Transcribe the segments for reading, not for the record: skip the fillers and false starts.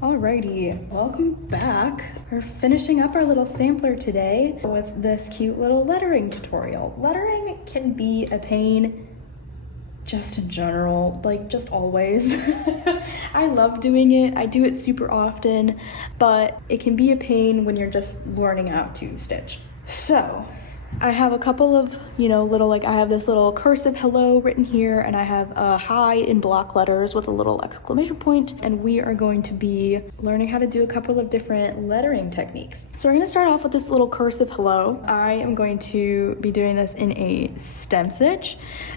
Alrighty, welcome back. We're finishing up our little sampler today with this cute little lettering tutorial. Lettering can be a pain just in general, like just always. I love doing it, I do it super often, but it can be a pain when you're just learning how to stitch. So, I have a couple of, I have this little cursive hello written here, and I have a hi in block letters with a little exclamation point, and we are going to be learning how to do a couple of different lettering techniques. So we're going to start off with this little cursive hello. I am going to be doing this in a stem stitch.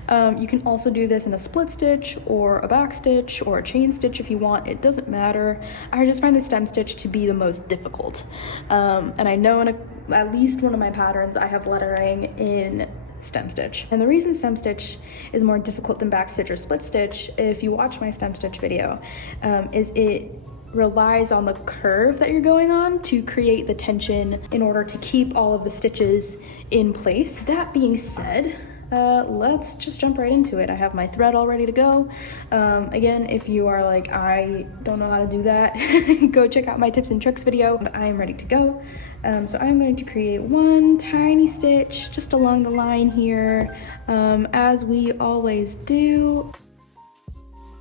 You can also do this in a split stitch or a back stitch or a chain stitch if you want. It doesn't matter. I just find the stem stitch to be the most difficult. And I know in at least one of my patterns I have lettering in stem stitch. And the reason stem stitch is more difficult than back stitch or split stitch, if you watch my stem stitch video, is it relies on the curve that you're going on to create the tension in order to keep all of the stitches in place. That being said, let's just jump right into it. I have my thread all ready to go. Again, if you are like, I don't know how to do that, go check out my tips and tricks video. I am ready to go. So I'm going to create one tiny stitch just along the line here, as we always do,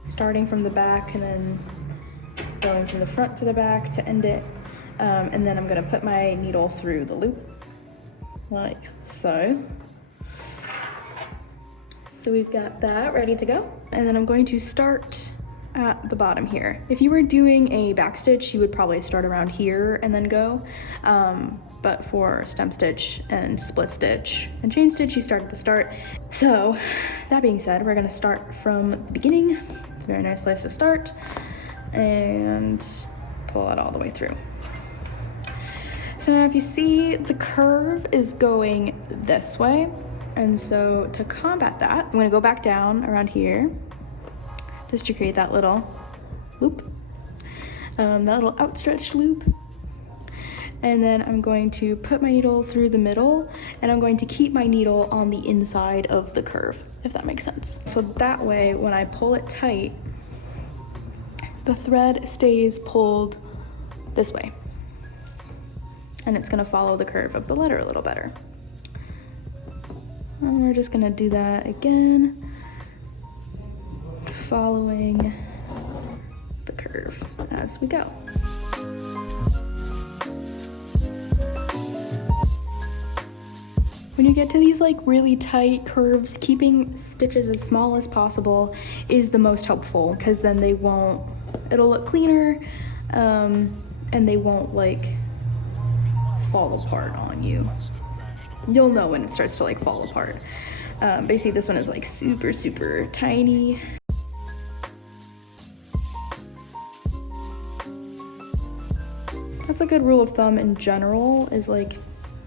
starting from the back and then going from the front to the back to end it. And then I'm going to put my needle through the loop like so. So we've got that ready to go. And then I'm going to start at the bottom here. If you were doing a back stitch, you would probably start around here and then go. But for stem stitch and split stitch and chain stitch, you start at the start. So that being said, we're gonna start from the beginning. It's a very nice place to start, and pull it all the way through. So now if you see, the curve is going this way. And so to combat that, I'm gonna go back down around here just to create that little loop, that little outstretched loop. And then I'm going to put my needle through the middle, and I'm going to keep my needle on the inside of the curve, if that makes sense. So that way, when I pull it tight, the thread stays pulled this way, and it's gonna follow the curve of the letter a little better. And we're just gonna do that again, following the curve as we go. When you get to these like really tight curves, keeping stitches as small as possible is the most helpful, because then it'll look cleaner, and they won't like fall apart on you. You'll know when it starts to like fall apart. But you see this one is like super, super tiny. That's a good rule of thumb in general, is like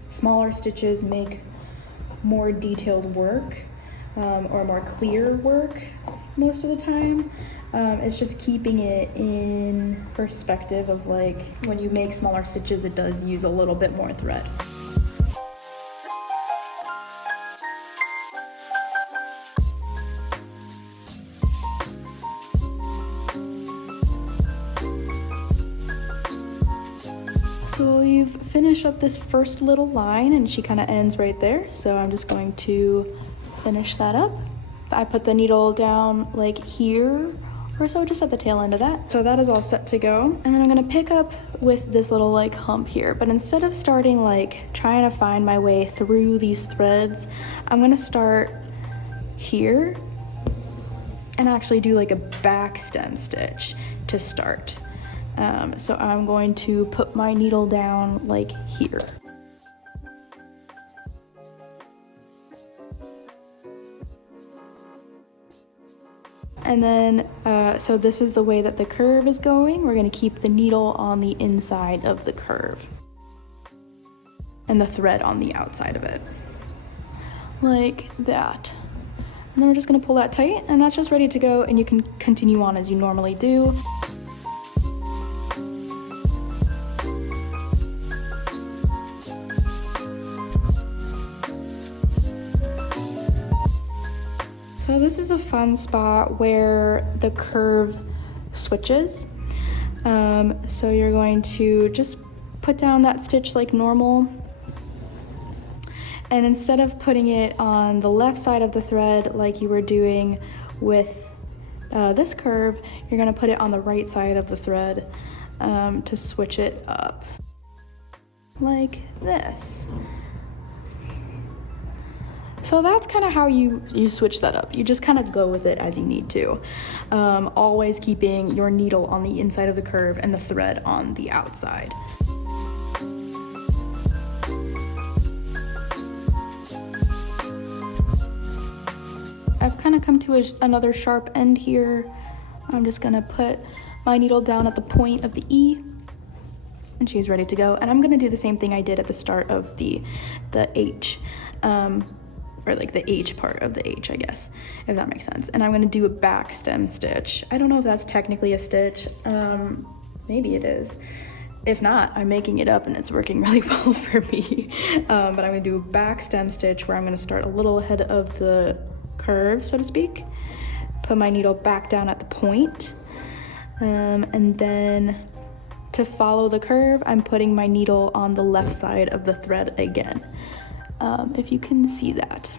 smaller stitches make more detailed work, or more clear work most of the time. It's just keeping it in perspective of like, when you make smaller stitches, it does use a little bit more thread. So we've finished up this first little line, and she kind of ends right there. So I'm just going to finish that up. I put the needle down like here or so, just at the tail end of that. So that is all set to go. And then I'm gonna pick up with this little like hump here, but instead of starting like trying to find my way through these threads, I'm gonna start here and actually do like a back stem stitch to start. So I'm going to put my needle down like here. And then, so this is the way that the curve is going. We're gonna keep the needle on the inside of the curve and the thread on the outside of it, like that. And then we're just gonna pull that tight, and that's just ready to go, and you can continue on as you normally do. So this is a fun spot where the curve switches. So you're going to just put down that stitch like normal. And instead of putting it on the left side of the thread like you were doing with this curve, you're gonna put it on the right side of the thread to switch it up like this. So that's kind of how you switch that up. You just kind of go with it as you need to, always keeping your needle on the inside of the curve and the thread on the outside. I've kind of come to another sharp end here. I'm just gonna put my needle down at the point of the E, and she's ready to go. And I'm gonna do the same thing I did at the start of the H, or like the H part of the H, I guess, if that makes sense. And I'm gonna do a back stem stitch. I don't know if that's technically a stitch. Maybe it is. If not, I'm making it up and it's working really well for me. But I'm gonna do a back stem stitch where I'm gonna start a little ahead of the curve, so to speak. Put my needle back down at the point. And then to follow the curve, I'm putting my needle on the left side of the thread again. If you can see that.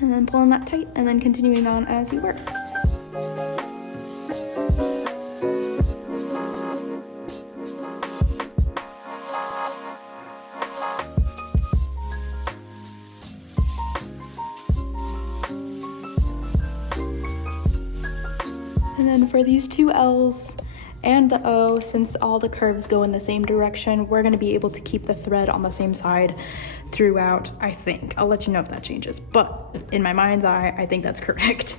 And then pulling that tight and then continuing on as you work. And then for these two L's and the O, since all the curves go in the same direction, we're gonna be able to keep the thread on the same side throughout, I think. I'll let you know if that changes, but in my mind's eye, I think that's correct.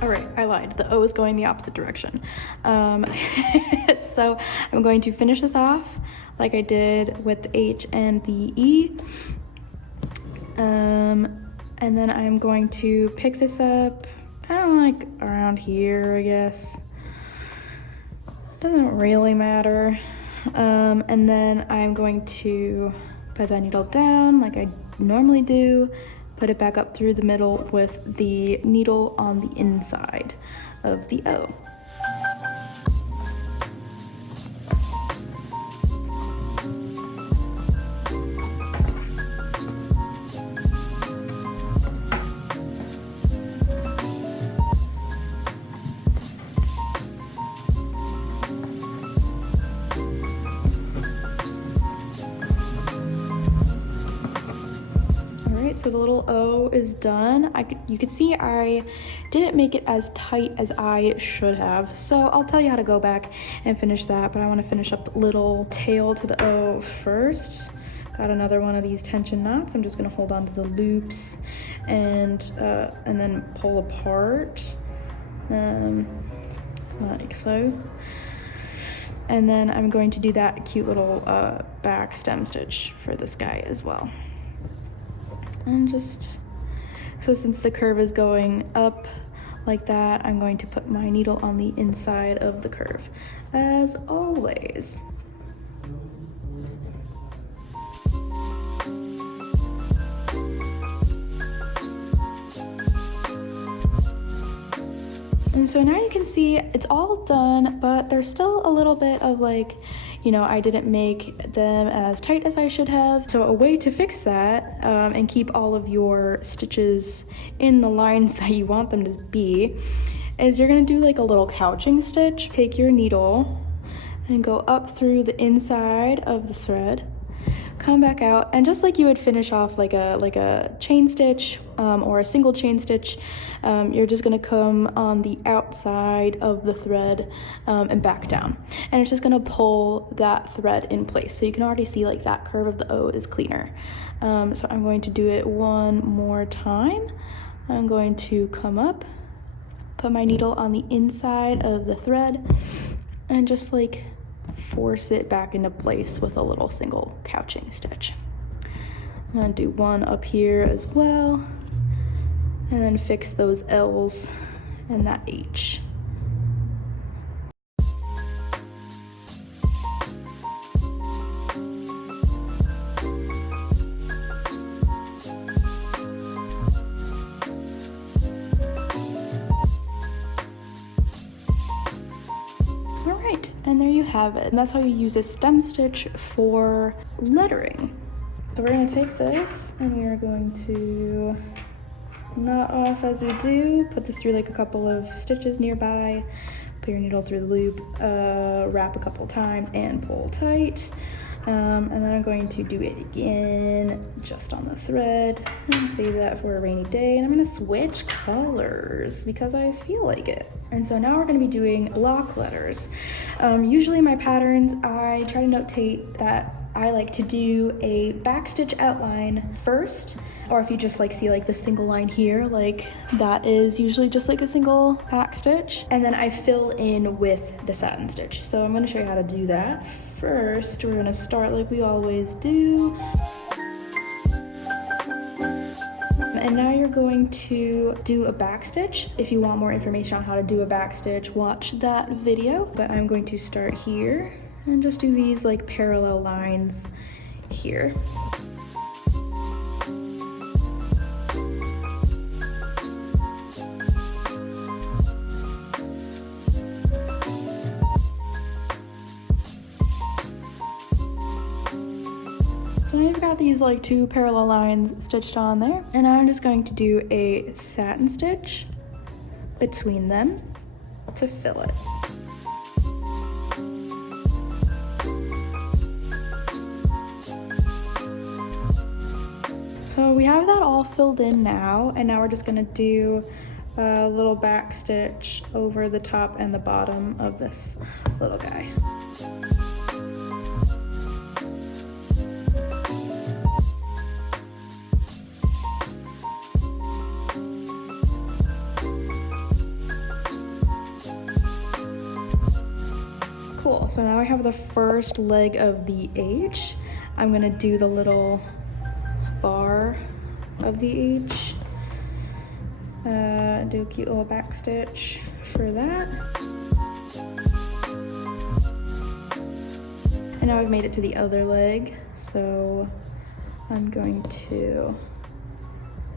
All right, I lied. The O is going the opposite direction. So I'm going to finish this off like I did with the H and the E. And then I'm going to pick this up kind of like around here, I guess. Doesn't really matter. And then I'm going to put that needle down like I normally do, put it back up through the middle with the needle on the inside of the O. So the little O is done. You could see I didn't make it as tight as I should have. So I'll tell you how to go back and finish that, but I want to finish up the little tail to the O first. Got another one of these tension knots. I'm just gonna hold on to the loops and then pull apart, like so. And then I'm going to do that cute little back stem stitch for this guy as well. And just, so since the curve is going up like that, I'm going to put my needle on the inside of the curve, as always. And so now you can see it's all done, but there's still a little bit of like, you know, I didn't make them as tight as I should have. So a way to fix that and keep all of your stitches in the lines that you want them to be is you're gonna do like a little couching stitch. Take your needle and go up through the inside of the thread, come back out, and just like you would finish off like a chain stitch or a single chain stitch, you're just gonna come on the outside of the thread and back down, and it's just gonna pull that thread in place. So you can already see like that curve of the O is cleaner. So I'm going to do it one more time. I'm going to come up, put my needle on the inside of the thread, and just like force it back into place with a little single couching stitch. I'm gonna do one up here as well, and then fix those L's and that H. Alright, and there you have it. And that's how you use a stem stitch for lettering. So we're going to take this and we are going to knot off as we do. Put this through like a couple of stitches nearby. Put your needle through the loop, wrap a couple times and pull tight. And then I'm going to do it again just on the thread and save that for a rainy day. And I'm going to switch colors because I feel like it. And so now we're going to be doing block letters. Usually my patterns, I try to notate that I like to do a backstitch outline first, or if you just like see like the single line here, like that is usually just like a single backstitch, and then I fill in with the satin stitch. So I'm going to show you how to do that. First, we're going to start like we always do. And now you're going to do a backstitch. If you want more information on how to do a backstitch, watch that video. But I'm going to start here and just do these like parallel lines here. So now you've got these like two parallel lines stitched on there, and now I'm just going to do a satin stitch between them to fill it. So we have that all filled in now, and now we're just gonna do a little back stitch over the top and the bottom of this little guy. Cool, so now I have the first leg of the H. I'm gonna do the little bar of the H. Do a cute little back stitch for that. And now I've made it to the other leg, so I'm going to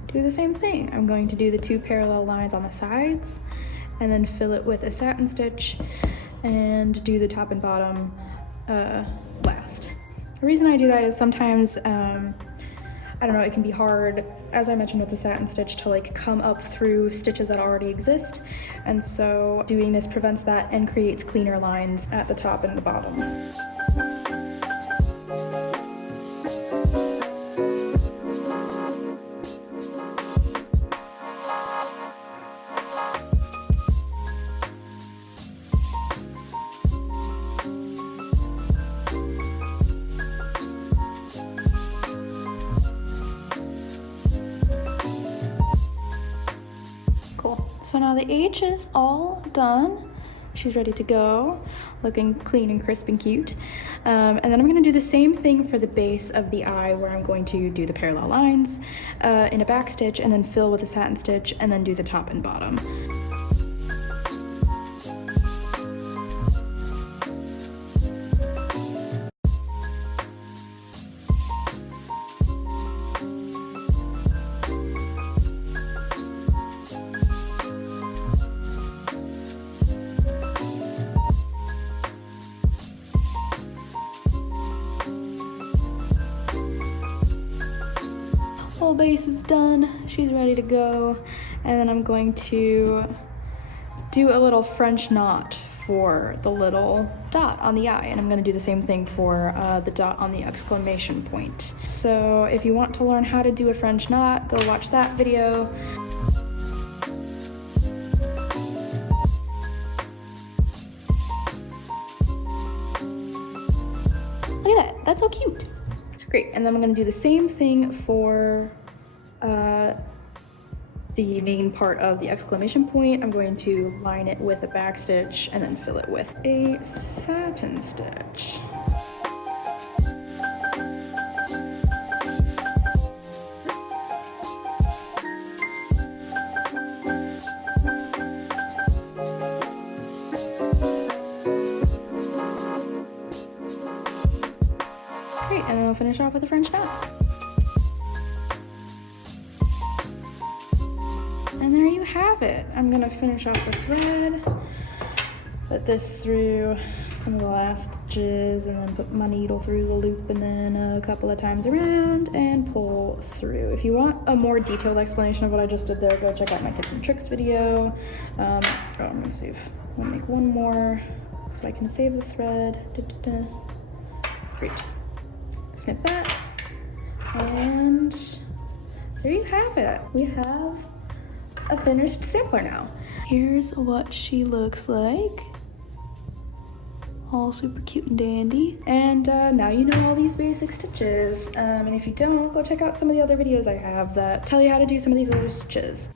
do the same thing. I'm going to do the two parallel lines on the sides and then fill it with a satin stitch and do the top and bottom last. The reason I do that is sometimes, I don't know, it can be hard, as I mentioned with the satin stitch, to like come up through stitches that already exist. And so doing this prevents that and creates cleaner lines at the top and the bottom. So now the H is all done. She's ready to go, looking clean and crisp and cute. And then I'm gonna do the same thing for the base of the eye, where I'm going to do the parallel lines in a back stitch and then fill with a satin stitch and then do the top and bottom. Whole base is done. She's ready to go. And then I'm going to do a little French knot for the little dot on the eye. And I'm gonna do the same thing for the dot on the exclamation point. So if you want to learn how to do a French knot, go watch that video. Look at that, that's so cute. Great, and then I'm gonna do the same thing for the main part of the exclamation point. I'm going to line it with a back stitch and then fill it with a satin stitch. finish off with a French knot. And there you have it. I'm gonna finish off the thread, put this through some of the last stitches, and then put my needle through the loop, and then a couple of times around and pull through. If you want a more detailed explanation of what I just did there, go check out my tips and tricks video. I'm gonna save, I'm gonna make one more so I can save the thread. Great. Snip that, and there you have it. We have a finished sampler now. Here's what she looks like. All super cute and dandy. And now you know all these basic stitches. And if you don't, go check out some of the other videos I have that tell you how to do some of these other stitches.